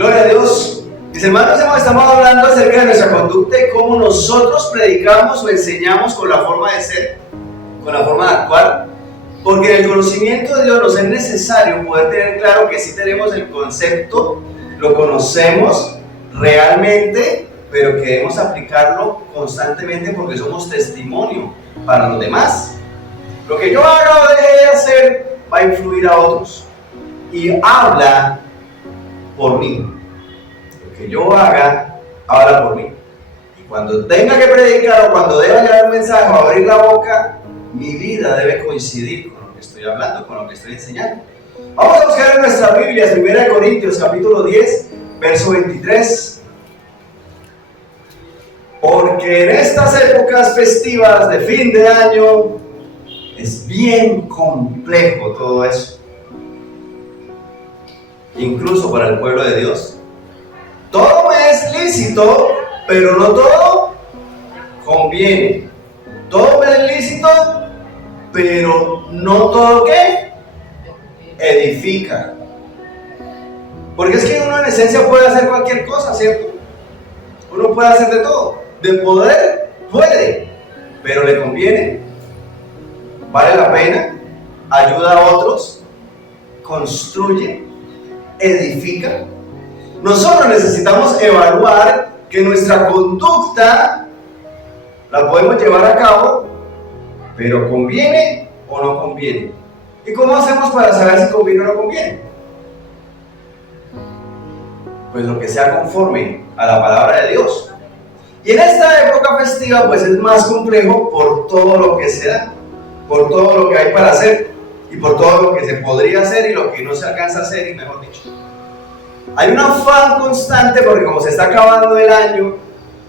Gloria a Dios. Mis hermanos, estamos hablando acerca de nuestra conducta y cómo nosotros predicamos o enseñamos con la forma de ser, con la forma de actuar. Porque en el conocimiento de Dios nos es necesario poder tener claro que sí tenemos el concepto, lo conocemos realmente, pero que debemos aplicarlo constantemente porque somos testimonio para los demás. Lo que yo haga o deje de hacer va a influir a otros y habla por mí. Lo que yo haga habla por mí. Y cuando tenga que predicar o cuando deba llevar un mensaje o abrir la boca, mi vida debe coincidir con lo que estoy hablando, con lo que estoy enseñando. Vamos a buscar en nuestra Biblia, 1 Corintios capítulo 10, verso 23. Porque en estas épocas festivas de fin de año es bien complejo todo eso. Incluso para el pueblo de Dios. Todo me es lícito, pero no todo conviene. Todo me es lícito, pero no todo ¿qué? Edifica. Porque es que uno en esencia puede hacer cualquier cosa, ¿cierto? Uno puede hacer de todo. De poder, puede, pero le conviene. Vale la pena, ayuda a otros, construye, edifica. Nosotros necesitamos evaluar que nuestra conducta la podemos llevar a cabo, pero ¿conviene o no conviene? ¿Y cómo hacemos para saber si conviene o no conviene? Pues lo que sea conforme a la palabra de Dios. Y en esta época festiva pues es más complejo por todo lo que se da, por todo lo que hay para hacer y por todo lo que se podría hacer y lo que no se alcanza a hacer, y mejor dicho. Hay un afán constante porque como se está acabando el año,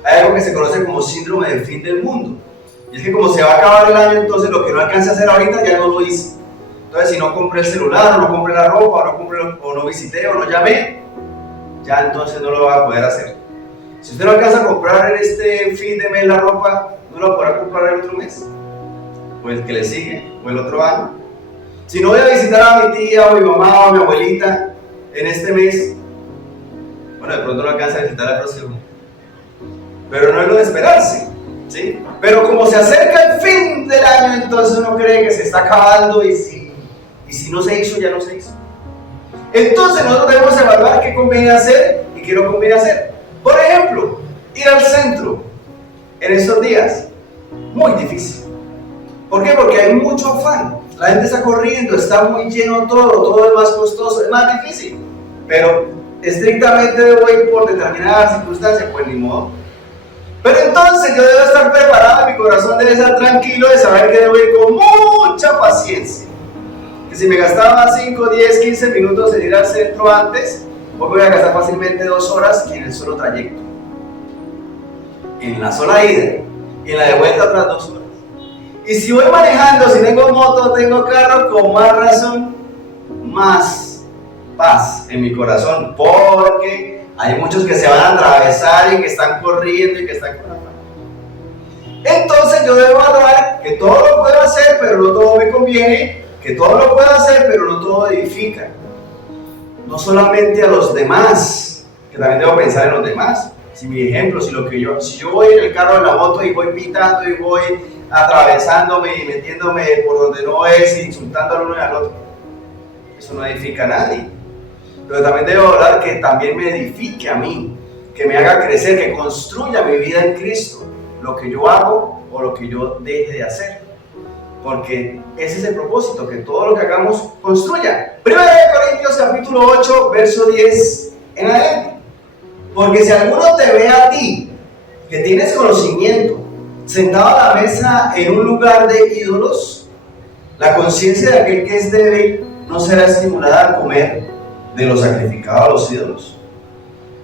hay algo que se conoce como síndrome del fin del mundo. Y es que como se va a acabar el año, entonces lo que no alcance a hacer ahorita ya no lo hice. Entonces si no compré el celular, o no compré la ropa, o no visité, o no llamé, ya entonces no lo va a poder hacer. Si usted no alcanza a comprar en este fin de mes la ropa, no la podrá comprar el otro mes, o el que le sigue, o el otro año. Si no voy a visitar a mi tía, o mi mamá, o mi abuelita en este mes, bueno, de pronto no alcanza a visitar el próximo. Pero no es lo de esperarse, ¿sí? Pero como se acerca el fin del año, entonces uno cree que se está acabando y si no se hizo, ya no se hizo. Entonces nosotros debemos evaluar qué conviene hacer y qué no conviene hacer. Por ejemplo, ir al centro en estos días, muy difícil. ¿Por qué? Porque hay mucho afán. La gente está corriendo, está muy lleno todo es más costoso, es más difícil. Pero estrictamente debo ir por determinadas circunstancias, pues ni modo. Pero entonces yo debo estar preparado, mi corazón debe estar tranquilo de saber que debo ir con mucha paciencia. Que si me gastaba 5, 10, 15 minutos en ir al centro antes, hoy voy a gastar fácilmente 2 horas en el solo trayecto. En la sola ida y en la de vuelta otras 2 horas. Y si voy manejando, si tengo moto, tengo carro, con más razón, más paz en mi corazón, porque hay muchos que se van a atravesar y que están corriendo y que están con afán. Entonces yo debo evaluar que todo lo puedo hacer, pero no todo me conviene, que todo lo puedo hacer, pero no todo edifica. No solamente a los demás, que también debo pensar en los demás. Si mi ejemplo, si yo voy en el carro de la moto y voy pitando y voy atravesándome y metiéndome por donde no es, insultando al uno y al otro, eso no edifica a nadie. Pero también debo hablar que también me edifique a mí, que me haga crecer, que construya mi vida en Cristo, lo que yo hago o lo que yo deje de hacer. Porque ese es el propósito, que todo lo que hagamos construya. 1 Corintios capítulo 8, verso 10 en adelante. Porque si alguno te ve a ti, que tienes conocimiento, sentado a la mesa en un lugar de ídolos, la conciencia de aquel que es débil no será estimulada a comer de lo sacrificado a los ídolos.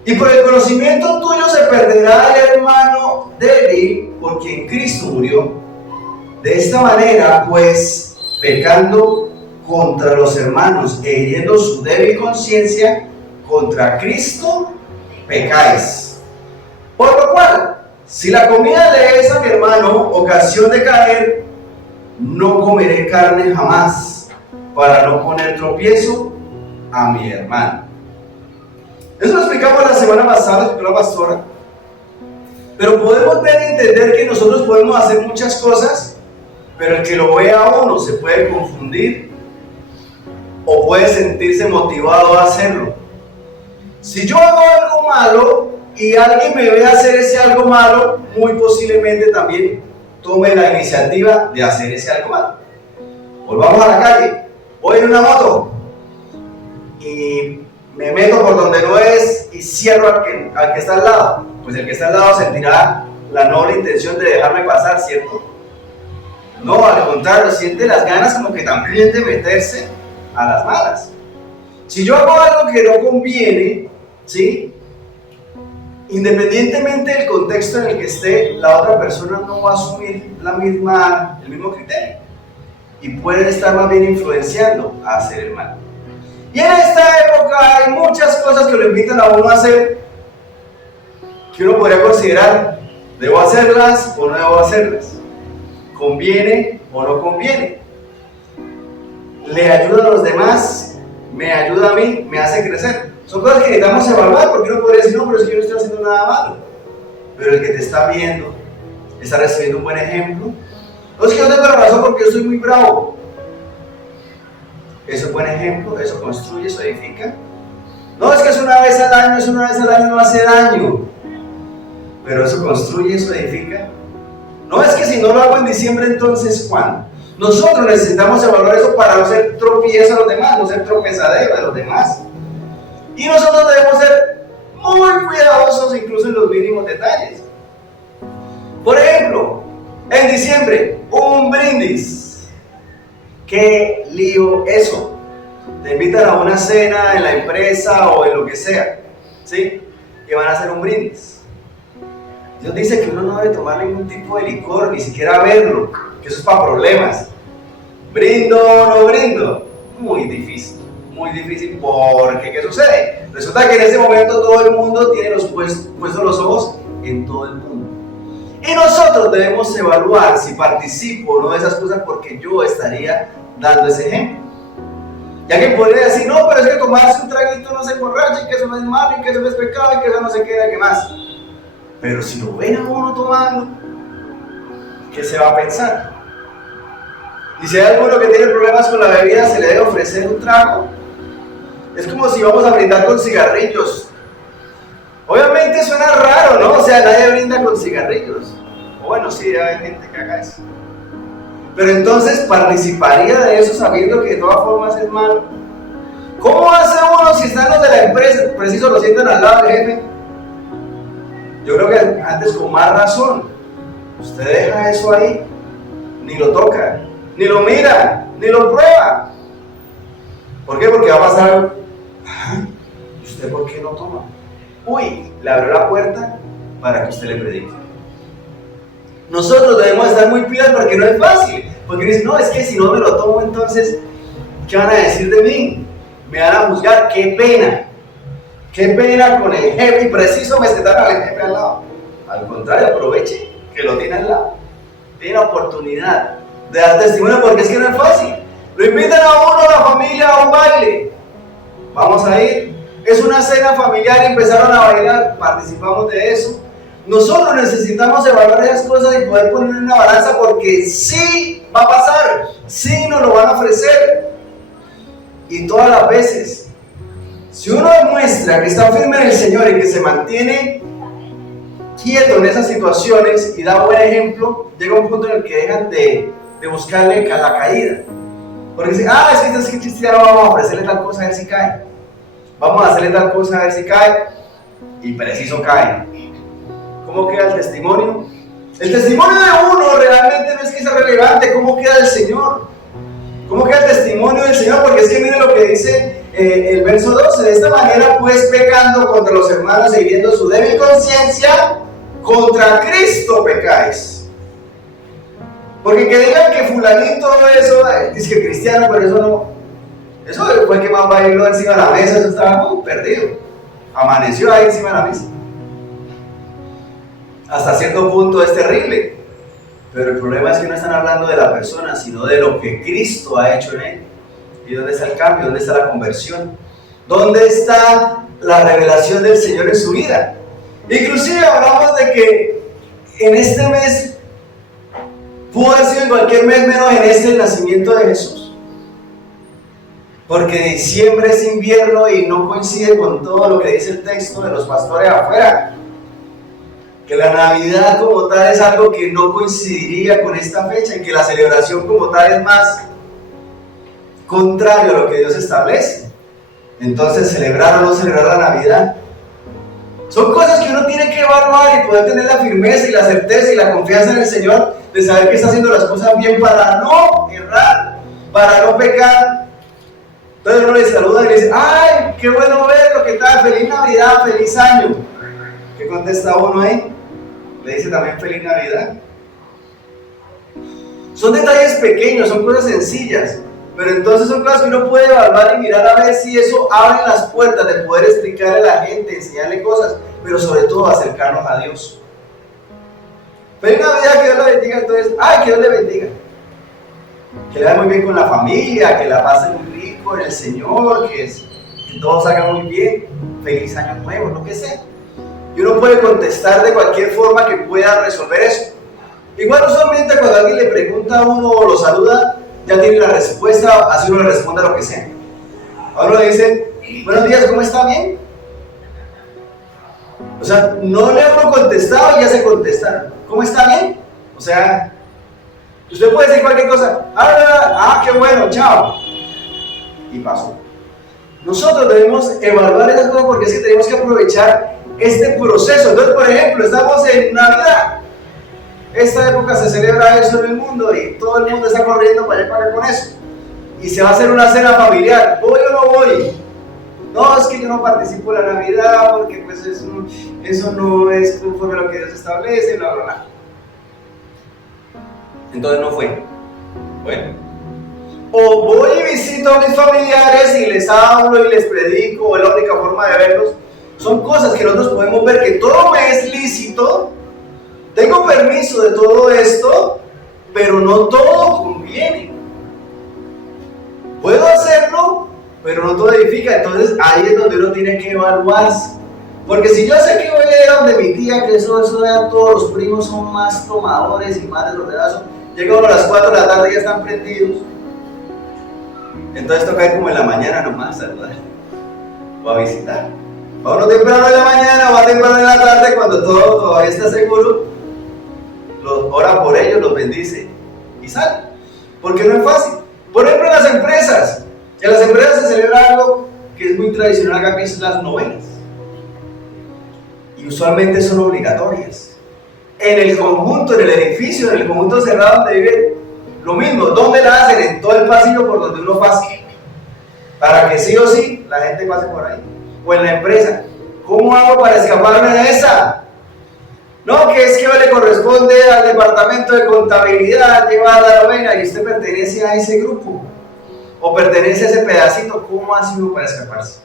Y por el conocimiento tuyo se perderá el hermano débil por quien Cristo murió. De esta manera, pues, pecando contra los hermanos e hiriendo su débil conciencia, contra Cristo pecáis. Por lo cual, si la comida le es a mi hermano ocasión de caer, no comeré carne jamás, para no poner tropiezo a mi hermano. Eso lo explicamos la semana pasada, lo explicó la pastora. Pero podemos ver y entender que nosotros podemos hacer muchas cosas, pero el que lo vea a uno se puede confundir o puede sentirse motivado a hacerlo. Si yo hago algo malo y alguien me ve hacer ese algo malo, muy posiblemente también tome la iniciativa de hacer ese algo malo. Volvamos a la calle, voy en una moto y me meto por donde no es y cierro al que está al lado. Pues el que está al lado sentirá la noble intención de dejarme pasar, ¿cierto? No, al contrario, siente las ganas como que también de meterse a las malas. Si yo hago algo que no conviene, ¿sí? Independientemente del contexto en el que esté, la otra persona no va a asumir el mismo criterio y puede estar más bien influenciando a hacer el mal. Y en esta época hay muchas cosas que lo invitan a uno a hacer que uno podría considerar, ¿debo hacerlas o no debo hacerlas? ¿Conviene o no conviene? ¿Le ayuda a los demás? ¿Me ayuda a mí? ¿Me hace crecer? Son cosas que necesitamos evaluar, porque uno podría decir, no, pero es que yo no estoy haciendo nada malo. Pero el que te está viendo, está recibiendo un buen ejemplo. No es que yo tengo la razón porque yo soy muy bravo. Eso es buen ejemplo, eso construye, eso edifica. No es que es una vez al año, no hace daño. Pero eso construye, eso edifica. No es que si no lo hago en diciembre, entonces ¿cuándo? Nosotros necesitamos evaluar eso para no ser tropiezo a los demás, no ser tropezadero de los demás. Y nosotros debemos ser muy cuidadosos incluso en los mínimos detalles. Por ejemplo, en diciembre, un brindis. ¿Qué lío eso? Te invitan a una cena en la empresa o en lo que sea, ¿sí? Y van a hacer un brindis. Dios dice que uno no debe tomar ningún tipo de licor, ni siquiera verlo, que eso es para problemas. ¿Brindo o no brindo? Muy difícil, porque ¿qué sucede? Resulta que en ese momento todo el mundo tiene puestos los ojos en todo el mundo. Y nosotros debemos evaluar si participo o no de esas cosas, porque yo estaría dando ese ejemplo. Ya que podría decir, no, pero es que tomarse un traguito no se emborracha, y que eso no es malo, y que eso no es pecado, y que eso no se queda, ¿qué más? Pero si lo ven a uno tomando, ¿qué se va a pensar? Y si hay alguno que tiene problemas con la bebida, se le debe ofrecer un trago. Es como si vamos a brindar con cigarrillos. Obviamente suena raro, ¿no? O sea, nadie brinda con cigarrillos. O bueno, sí, hay gente que haga eso. Pero entonces participaría de eso sabiendo que de todas formas es malo. ¿Cómo hace uno si están los de la empresa, preciso lo sientan al lado del jefe? Yo creo que antes con más razón, usted deja eso ahí, ni lo toca, ni lo mira, ni lo prueba. ¿Por qué? Porque va a pasar algo. ¿Y usted por qué no toma? Uy, le abrió la puerta para que usted le predique. Nosotros debemos estar muy pilas porque no es fácil. Porque dicen, no, es que si no me lo tomo, entonces, ¿qué van a decir de mí? Me van a juzgar, qué pena. Qué pena con el jefe y preciso me sentaron al jefe al lado. Al contrario, aproveche que lo tiene al lado. Tiene la oportunidad de dar testimonio porque es que no es fácil. Lo invitan a uno, a la familia, a un baile. Vamos a ir. Es una cena familiar y empezaron a bailar. Participamos de eso. Nosotros necesitamos evaluar esas cosas y poder poner en una balanza porque sí va a pasar. Sí nos lo van a ofrecer. Y todas las veces. Si uno demuestra que está firme en el Señor y que se mantiene quieto en esas situaciones y da buen ejemplo, llega un punto en el que dejan de buscarle la caída. Porque dicen, es que cristiano, vamos a ofrecerle tal cosa a ver si cae. Vamos a hacerle tal cosa a ver si cae. Y preciso cae. ¿Cómo queda el testimonio? El testimonio de uno realmente no es que sea relevante. ¿Cómo queda el Señor? ¿Cómo queda el testimonio del Señor? Porque es que mire lo que dice el verso 12. De esta manera, pues, pecando contra los hermanos e hiriendo su débil conciencia, contra Cristo pecáis. Porque que digan que fulanito eso, dice que cristiano, pero eso no. Eso fue el que más bailó encima de la mesa, eso estaba perdido. Amaneció ahí encima de la mesa. Hasta cierto punto es terrible. Pero el problema es que no están hablando de la persona, sino de lo que Cristo ha hecho en él. ¿Y dónde está el cambio? ¿Dónde está la conversión? ¿Dónde está la revelación del Señor en su vida? Inclusive hablamos de que en este mes pudo haber sido en cualquier mes menos en este el nacimiento de Jesús. Porque diciembre es invierno y no coincide con todo lo que dice el texto de los pastores afuera. Que la Navidad como tal es algo que no coincidiría con esta fecha y que la celebración como tal es más contrario a lo que Dios establece. Entonces, celebrar o no celebrar la Navidad son cosas que uno tiene que evaluar y poder tener la firmeza y la certeza y la confianza en el Señor de saber que está haciendo las cosas bien para no errar, para no pecar. Entonces uno le saluda y le dice: ¡ay, qué bueno verlo! ¿Qué tal? ¡Feliz Navidad! ¡Feliz año! ¿Qué contesta uno ahí? Le dice también feliz Navidad. Son detalles pequeños, son cosas sencillas, pero entonces son cosas que uno puede evaluar y mirar a ver si eso abre las puertas de poder explicarle a la gente, enseñarle cosas, pero sobre todo acercarnos a Dios. Feliz Navidad, que Dios la bendiga. Entonces, ¡ay, que Dios le bendiga! Que le vaya muy bien con la familia, que la pase muy rico en el Señor, que todo salga muy bien. Feliz año nuevo, lo que sea. Y uno puede contestar de cualquier forma que pueda resolver eso. Igual usualmente cuando alguien le pregunta a uno o lo saluda, ya tiene la respuesta, así uno le responde a lo que sea. A uno le dicen: buenos días, ¿cómo está? ¿Bien? O sea, no le han contestado y ya se contestaron. ¿Cómo está? ¿Bien? O sea, usted puede decir cualquier cosa. Qué bueno, chao. Y pasó. Nosotros debemos evaluar esas cosas porque es que tenemos que aprovechar este proceso. Entonces, por ejemplo, estamos en Navidad. Esta época se celebra eso en el mundo y todo el mundo está corriendo para allá para acá con eso. Y se va a hacer una cena familiar. ¿Voy o no voy? No, es que yo no participo en la Navidad porque pues eso no es conforme a lo que Dios establece, bla, bla, bla. Entonces no fue. Bueno. O voy y visito a mis familiares y les hablo y les predico, o es la única forma de verlos. Son cosas que nosotros podemos ver que todo me es lícito. Tengo permiso de todo esto, pero no todo conviene. Puedo hacerlo, pero no todo edifica. Entonces ahí es donde uno tiene que evaluarse. Porque si yo sé que voy a ir a donde mi tía, que eso ya todos los primos son más tomadores y más desordenados, llega uno a las 4 de la tarde y ya están prendidos. Entonces toca ir como en la mañana nomás a saludar o a visitar. Va uno temprano en la mañana, va temprano en la tarde, cuando todo todavía está seguro, ora por ellos, los bendice y sale. Porque no es fácil. Por ejemplo, en las empresas. En las empresas se celebra algo que es muy tradicional acá, que es las novenas. Y usualmente son obligatorias. En el conjunto, en el edificio, en el conjunto cerrado donde viven, lo mismo. ¿Dónde la hacen? En todo el pasillo por donde uno pasa. Para que sí o sí la gente pase por ahí. O en la empresa. ¿Cómo hago para escaparme de esa? No, que es que le corresponde al departamento de contabilidad llevar la novena y usted pertenece a ese grupo. O pertenece a ese pedacito. ¿Cómo hace uno para escaparse?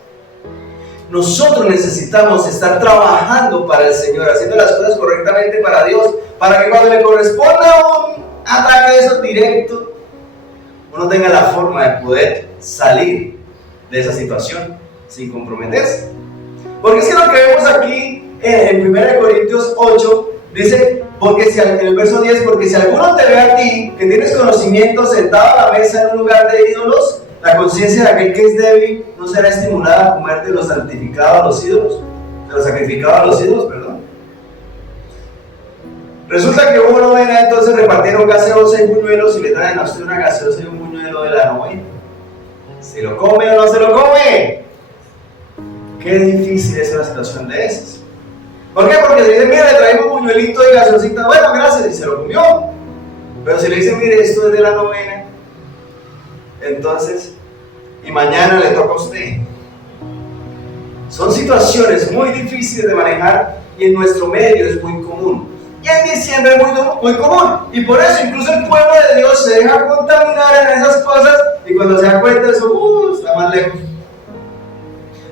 Nosotros necesitamos estar trabajando para el Señor, haciendo las cosas correctamente para Dios, para que cuando le corresponda un ataque de esos directos, uno tenga la forma de poder salir de esa situación sin comprometerse. Porque es que lo que vemos aquí en 1 Corintios 8 dice, en el verso 10, porque si alguno te ve a ti, que tienes conocimiento sentado a la mesa en un lugar de ídolos, la conciencia de aquel que es débil no será estimulada a comer de los santificados a los ídolos, de los sacrificados a los ídolos, perdón. Resulta que hubo novena, entonces repartieron gaseosa y buñuelos y le traen a usted una gaseosa y un buñuelo de la novena. ¿Se lo come o no se lo come? Qué difícil es una situación de esas. ¿Por qué? Porque si le dicen, mire, le traemos un buñuelito y gaseosita, bueno, gracias, y se lo comió. Pero si le dicen, mire, esto es de la novena, entonces, y mañana le toca a usted. Son situaciones muy difíciles de manejar y en nuestro medio es muy común. Y en diciembre es muy común. Y por eso incluso el pueblo de Dios se deja contaminar en esas cosas y cuando se da cuenta eso, está más lejos.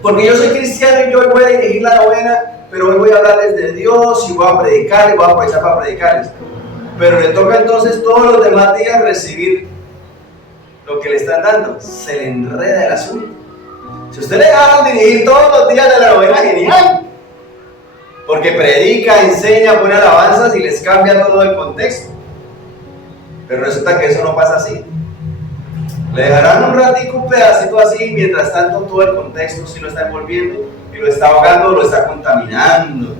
Porque yo soy cristiano y yo voy a dirigir la novena, pero hoy voy a hablarles de Dios y voy a predicar y voy a aprovechar para predicarles. Pero le toca entonces todos los demás días recibir lo que le están dando. Se le enreda el asunto. Si usted le dejaron dirigir todos los días de la novena, genial. Porque predica, enseña, pone alabanzas y les cambia todo el contexto. Pero resulta que eso no pasa así. Le dejarán un ratito, un pedacito así, y mientras tanto todo el contexto sí lo está envolviendo y lo está ahogando, lo está contaminando.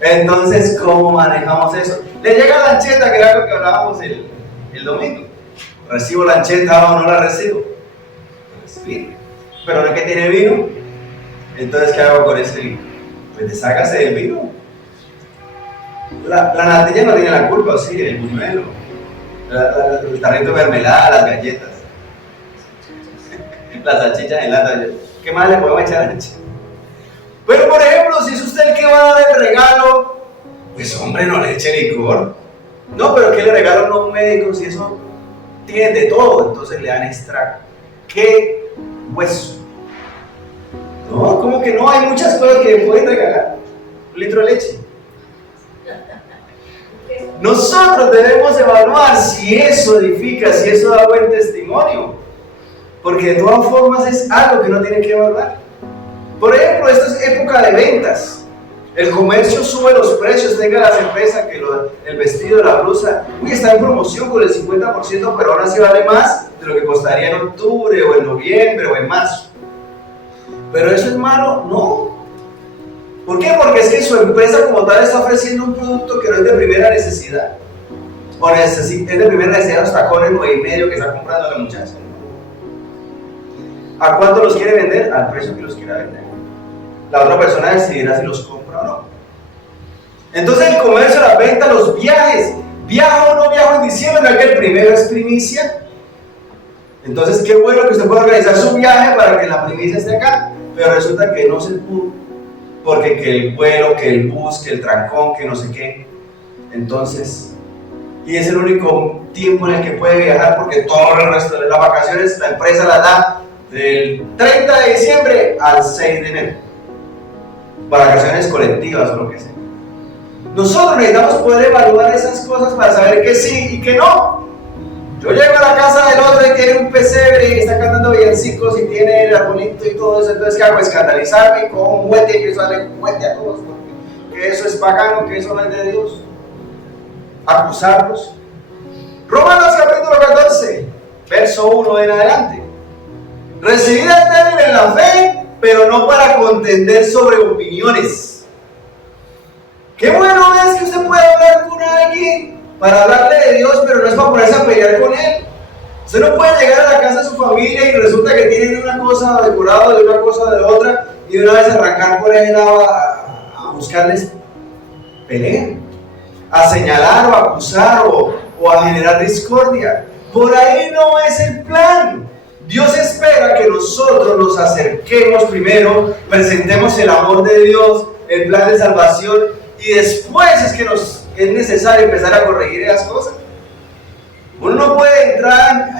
Entonces, ¿cómo manejamos eso? Le llega la lancheta, que era lo que hablábamos el domingo. ¿Recibo lancheta o no la recibo? Recibir. Pero no es que tiene vino. Entonces, ¿qué hago con ese vino? Pues deshágase del vino. La natilla no tiene la culpa, sí, el buñuelo, el tarrito de mermelada, las galletas, las salchichas en lata. ¿Qué más le podemos echar a la leche? Pero por ejemplo, si es usted el que va a dar el regalo, pues hombre, no le eche licor. No, pero ¿qué le regalo a un médico si eso tiene de todo? Entonces le dan extra. ¿Qué hueso? No, como que no, hay muchas cosas que le pueden regalar. Un litro de leche. Nosotros debemos evaluar si eso edifica, si eso da buen testimonio. Porque de todas formas es algo que uno tiene que evaluar. Por ejemplo, esta es época de ventas. El comercio sube los precios, tenga la certeza que el vestido, la blusa, está en promoción con el 50%, pero aún así vale más de lo que costaría en octubre o en noviembre o en marzo. ¿Pero eso es malo? No. ¿Por qué? Porque es que su empresa como tal está ofreciendo un producto que no es de primera necesidad. O es de primera necesidad hasta con el 9,5 que está comprando la muchacha. ¿A cuánto los quiere vender? Al precio que los quiera vender. La otra persona decidirá si los compra o no. Entonces el comercio, la venta, los viajes. ¿Viajo o no viajo en diciembre? ¿No es que el primero es primicia? Entonces qué bueno que usted pueda organizar su viaje para que la primicia esté acá. Pero resulta que no se pudo. Porque que el vuelo, que el bus, que el trancón, que no sé qué. Entonces, y es el único tiempo en el que puede viajar porque todo el resto de las vacaciones la empresa las da del 30 de diciembre al 6 de enero. Vacaciones colectivas o lo que sea. Nosotros necesitamos poder evaluar esas cosas para saber que sí y que no. Yo llego a la casa del otro y tiene un pesebre y está cantando villancicos y tiene el arbolito y todo eso, entonces ¿qué hago? Escandalizarme y cojo un juguete y empiezo a darle juguete a todos, que eso es pagano, que eso no es de Dios. Acusarlos. Romanos capítulo 14, verso 1 en adelante. Recibid al débil en la fe, pero no para contender sobre opiniones. Qué bueno es que usted pueda hablar con alguien para hablarle de Dios, pero no es para ponerse a pelear con él. Usted no puede llegar a la casa de su familia y resulta que tienen una cosa decorada de una cosa de otra y de una vez arrancar por ese lado a buscarles pelea, a señalar o a acusar o a generar discordia. Por ahí no es el plan. Dios espera que nosotros nos acerquemos primero, presentemos el amor de Dios, el plan de salvación, y después es que es necesario empezar a corregir esas cosas. Uno no puede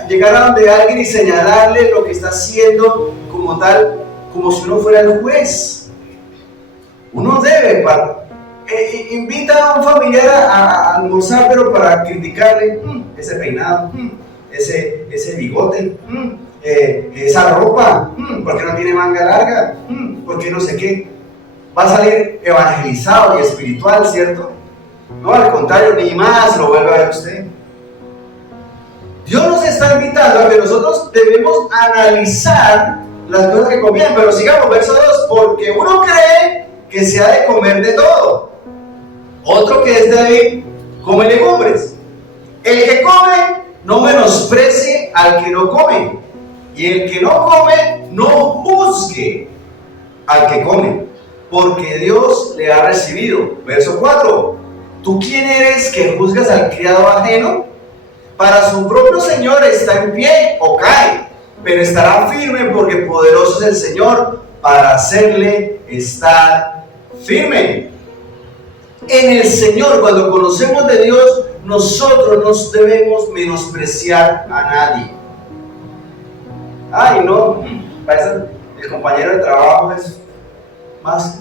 llegar a donde alguien y señalarle lo que está haciendo como tal, como si uno fuera el juez. Uno debe, invita a un familiar a almorzar, pero para criticarle, ese peinado, ese bigote, esa ropa, ¿por qué no tiene manga larga? ¿Por qué no sé qué? Va a salir evangelizado y espiritual, ¿cierto? No, al contrario, ni más lo vuelve a ver usted. Dios nos está invitando a que nosotros debemos analizar las cosas que convienen, pero sigamos, verso 2, porque uno cree que se ha de comer de todo. Otro que es débil, come legumbres. El que come, no menosprecie al que no come. Y el que no come, no juzgue al que come, porque Dios le ha recibido. Verso 4. ¿Tú quién eres que juzgas al criado ajeno? Para su propio Señor está en pie o cae, pero estará firme porque poderoso es el Señor para hacerle estar firme. En el Señor, cuando conocemos de Dios, nosotros no debemos menospreciar a nadie. Ay, no, parece el compañero de trabajo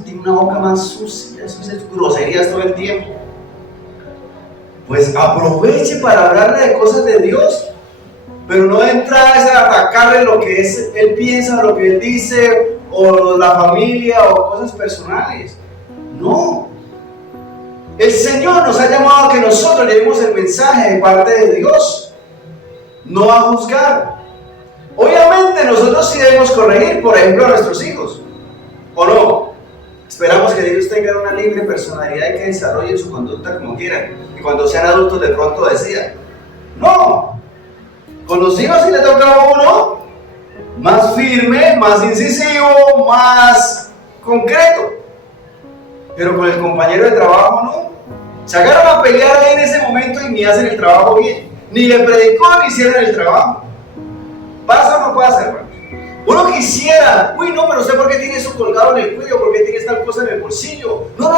tiene una boca más sucia, eso es groserías todo el tiempo. Pues aproveche para hablarle de cosas de Dios, Pero no entra a atacarle lo que él piensa, lo que él dice, o la familia, o cosas personales. No. El Señor nos ha llamado a que nosotros llevemos el mensaje de parte de Dios, no a juzgar. Obviamente nosotros sí debemos corregir, por ejemplo, a nuestros hijos, ¿o no? Esperamos que ellos tengan una libre personalidad y que desarrollen su conducta como quieran, y cuando sean adultos de pronto decidan. No. Con los hijos sí le toca a uno más firme, más incisivo, más concreto. Pero con el compañero de trabajo no. Se agarran a pelear ahí en ese momento y ni hacen el trabajo bien. Ni le predicó ni hicieron el trabajo. ¿Pasa o no pasa, hermano? Uno quisiera, uy, no, pero usted ¿por qué tiene eso colgado en el cuello? ¿Por qué tiene tal cosa en el bolsillo? No,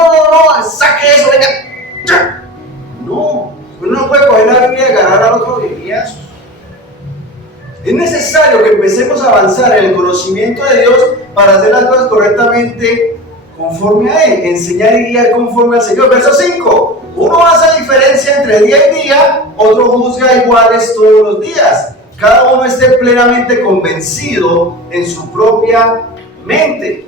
saque eso, venga. ¡Ya! No, uno no puede coger la Biblia y agarrar al otro bibliazo. Es necesario que empecemos a avanzar en el conocimiento de Dios para hacer las cosas correctamente conforme a Él, enseñar y guiar conforme al Señor. Verso 5, uno hace diferencia entre día y día, otro juzga iguales todos los días. Cada uno esté plenamente convencido en su propia mente.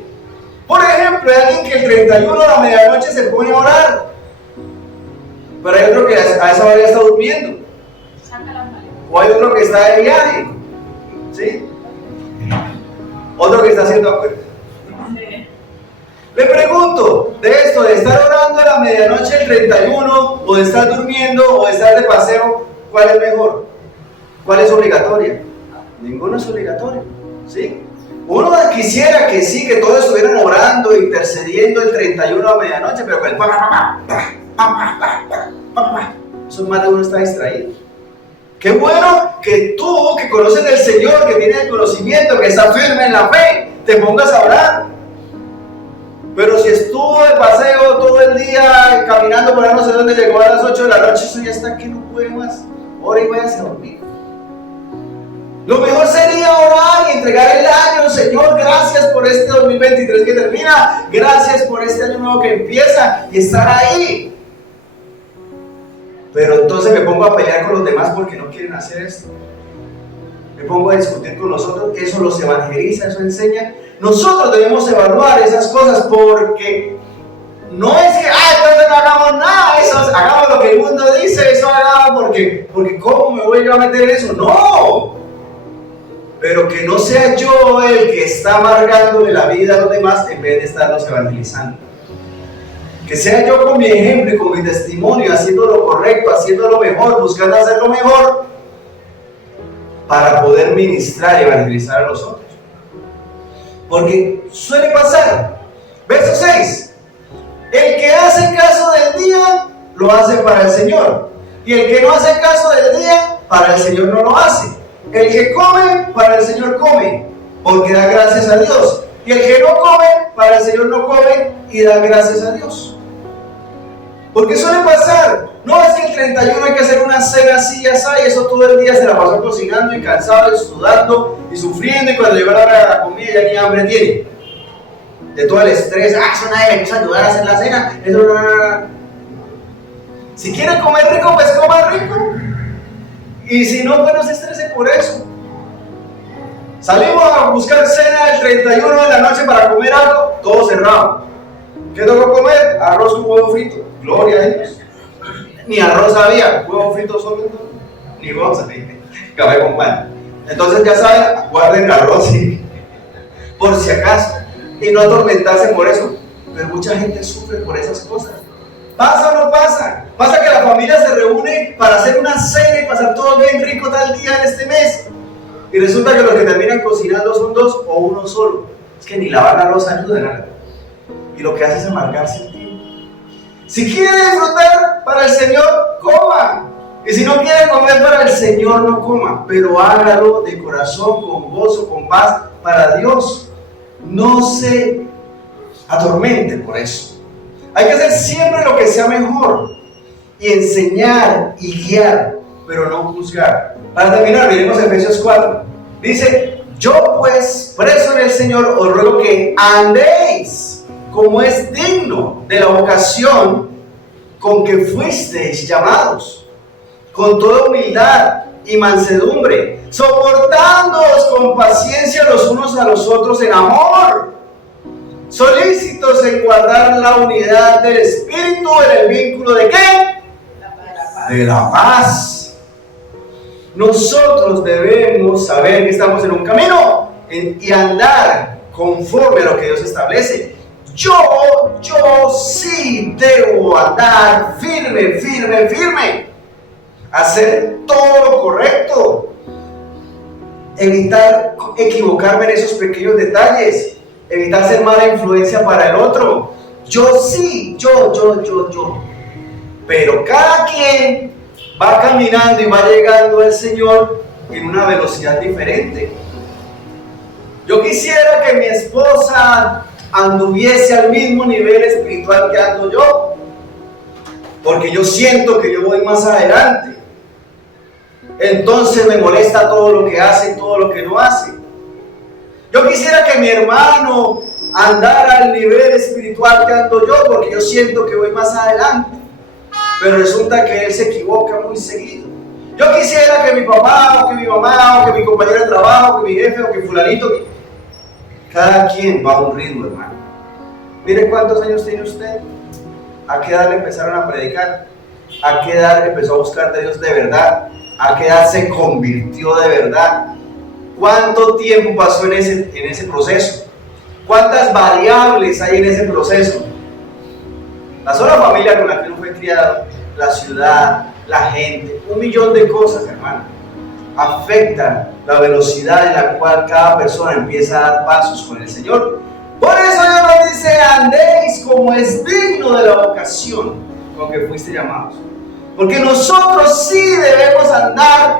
Por ejemplo, hay alguien que el 31 de la medianoche se pone a orar, pero hay otro que a esa hora ya está durmiendo, o hay otro que está de viaje, ¿sí? Otro que está haciendo acuerdo. Le pregunto, de esto, de estar orando a la medianoche el 31, o de estar durmiendo, o de estar de paseo, ¿cuál es mejor? ¿Cuál es obligatoria? Ninguno es obligatorio, ¿sí? Uno quisiera que sí, que todos estuvieran orando, intercediendo el 31 a medianoche, pero con el eso más de uno está distraído. Qué bueno que tú, que conoces del Señor, que tienes el conocimiento, que estás firme en la fe, te pongas a orar. Pero si estuvo de paseo todo el día, caminando por ahí no sé dónde, llegó a las 8 de la noche, eso ya está que no puede más. Ora y váyase a dormir. Lo mejor sería orar y entregar el año. Señor, gracias por este 2023 que termina, gracias por este año nuevo que empieza, y estar ahí. Pero entonces me pongo a pelear con los demás porque no quieren hacer esto. Me pongo a discutir con nosotros, eso los evangeliza, eso enseña. Nosotros debemos evaluar esas cosas, porque no es que, entonces no hagamos nada, eso, hagamos lo que el mundo dice, eso hagamos porque ¿cómo me voy yo a meter en eso? No. Pero que no sea yo el que está amargándole la vida a los demás en vez de estarlos evangelizando. Que sea yo con mi ejemplo y con mi testimonio, haciendo lo correcto, haciendo lo mejor, buscando hacer lo mejor, para poder ministrar y evangelizar a los otros. Porque suele pasar. Verso 6. El que hace caso del día, lo hace para el Señor. Y el que no hace caso del día, para el Señor no lo hace. El que come, para el Señor come, porque da gracias a Dios. Y el que no come, para el Señor no come y da gracias a Dios. Porque suele pasar. No, es que el 31 hay que hacer una cena así y así, y eso todo el día se la pasó cocinando y cansado y sudando y sufriendo, y cuando llegó la hora de la comida ya ni hambre tiene. De todo el estrés, eso nadie me quiso ayudar a hacer la cena, eso no. Si quiere comer rico, pues coma rico. Y si no, pues no se estrese por eso. Salimos a buscar cena el 31 de la noche para comer algo, todo cerrado. ¿Qué tocó comer? Arroz con huevo frito. Gloria a Dios. Ni arroz había, huevo frito solo, ni huevos había, café con pan. Entonces ya saben, guarden el arroz por si acaso, y no atormentarse por eso. Pero mucha gente sufre por esas cosas. ¿Pasa o no pasa? Pasa que la familia se reúne para hacer una cena y pasar todo bien rico tal día en este mes, y resulta que los que terminan cocinando son dos o uno solo. Es que ni lavar la loza ayuda nada, y lo que hace es amargarse el tiempo. Si quiere disfrutar para el Señor, coma. Y si no quiere comer para el Señor, no coma. Pero hágalo de corazón, con gozo, con paz, para Dios. No se atormente por eso. Hay que hacer siempre lo que sea mejor, y enseñar y guiar, pero no juzgar. Para terminar, miremos Efesios 4. Dice: yo pues, preso en el Señor, os ruego que andéis como es digno de la vocación con que fuisteis llamados, con toda humildad y mansedumbre, soportándoos con paciencia los unos a los otros en amor, solícitos en guardar la unidad del Espíritu en el vínculo ¿de qué? De la paz. Nosotros debemos saber que estamos en un camino y andar conforme a lo que Dios establece. Yo sí debo andar firme, hacer todo lo correcto, evitar equivocarme en esos pequeños detalles, evitar ser mala influencia para el otro. Yo sí, yo. Pero cada quien va caminando y va llegando al Señor en una velocidad diferente. Yo quisiera que mi esposa anduviese al mismo nivel espiritual que ando yo, porque yo siento que yo voy más adelante. Entonces me molesta todo lo que hace y todo lo que no hace. Yo quisiera que mi hermano andara al nivel espiritual que ando yo, porque yo siento que voy más adelante, pero resulta que él se equivoca muy seguido. Yo quisiera que mi papá, o que mi mamá, o que mi compañero de trabajo, o que mi jefe, o que fulanito, cada quien va a un ritmo, hermano. Mire cuántos años tiene usted. ¿A qué edad le empezaron a predicar? ¿A qué edad empezó a buscar de Dios de verdad? ¿A qué edad se convirtió de verdad? ¿Cuánto tiempo pasó en ese proceso? ¿Cuántas variables hay en ese proceso? La sola familia con la que uno fue criado, la ciudad, la gente, 1.000.000 de cosas, hermano, afectan la velocidad en la cual cada persona empieza a dar pasos con el Señor. Por eso Dios nos dice: andéis como es digno de la vocación con que fuiste llamados. Porque nosotros sí debemos andar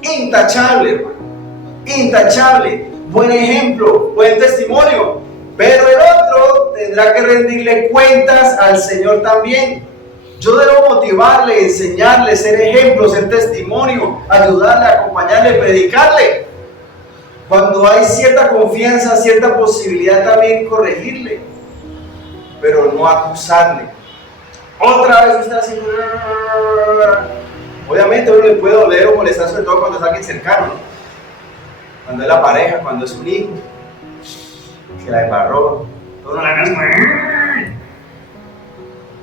intachable, hermano, intachable, buen ejemplo, buen testimonio. Pero el otro tendrá que rendirle cuentas al Señor también. Yo debo motivarle, enseñarle, ser ejemplo, ser testimonio, ayudarle, acompañarle, predicarle. Cuando hay cierta confianza, cierta posibilidad también corregirle, pero no acusarle. Otra vez usted así, obviamente uno le puede doler o molestar, sobre todo cuando es alguien cercano, ¿no? Cuando es la pareja, cuando es un hijo que la embarró, todo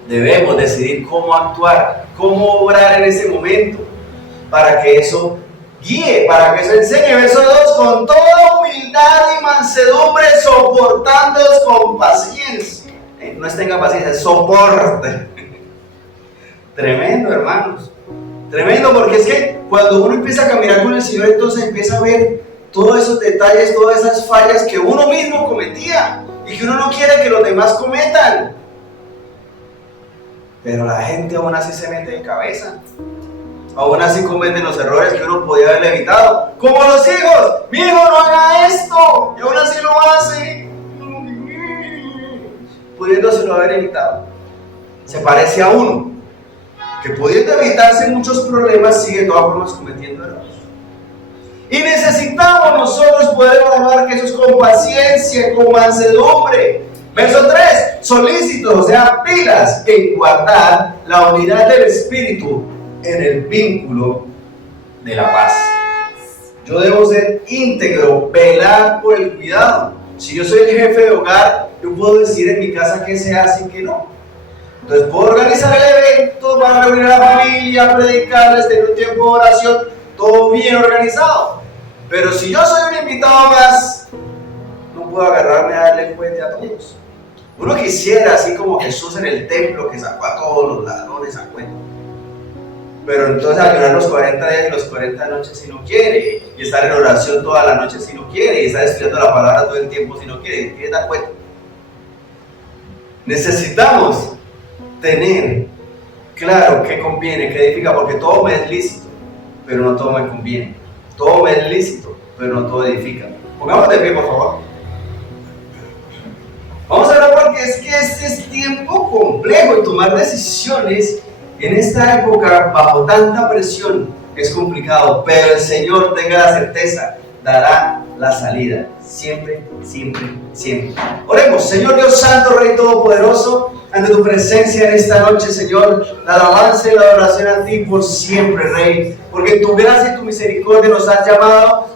debemos decidir cómo actuar, cómo obrar en ese momento, para que eso guíe, para que eso enseñe. Verso 2: con toda humildad y mansedumbre, soportándoos con paciencia. No es tenga paciencia, soporte. Tremendo, hermanos, tremendo, porque es que cuando uno empieza a caminar con el Señor, entonces empieza a ver todos esos detalles, todas esas fallas que uno mismo cometía y que uno no quiere que los demás cometan. Pero la gente aún así se mete de cabeza, aún así cometen los errores que uno podía haber evitado, como los hijos. Mi hijo no haga esto, y aún así lo hace, pudiéndoselo haber evitado. Se parece a uno que, pudiendo evitarse muchos problemas, sigue de todas formas cometiendo errores. Y necesitamos nosotros poder evaluar que eso es con paciencia, con mansedumbre. Verso 3: solícitos, o sea, pilas en guardar la unidad del Espíritu en el vínculo de la paz. Yo debo ser íntegro, velar por el cuidado. Si yo soy el jefe de hogar, yo puedo decir en mi casa qué se hace y qué no. Entonces puedo organizar el evento para reunir a la familia, predicarles, tener un tiempo de oración, todo bien organizado. Pero si yo soy un invitado más, no puedo agarrarme a darle cuente a todos. Uno quisiera, así como Jesús en el templo, que sacó a todos los ladrones a cuenta. Pero entonces ayunar los 40 días y los 40 noches si no quiere, y estar en oración toda la noche si no quiere, y estar estudiando la palabra todo el tiempo si no quiere. ¿Quiere dar cuenta? Necesitamos tener claro qué conviene, qué edifica, porque todo me es lícito, pero no todo me conviene. Todo me es lícito, pero no todo edifica. Pongamos de pie, por favor. Vamos a hablar, porque es que este es tiempo complejo y tomar decisiones en esta época bajo tanta presión es complicado, pero el Señor, tenga la certeza, dará la salida. Siempre, siempre, siempre. Oremos. Señor Dios Santo, Rey Todopoderoso, ante ante tu presencia en esta noche, Señor, la alabanza y la adoración a ti por siempre, Rey, porque tu gracia y tu misericordia nos has llamado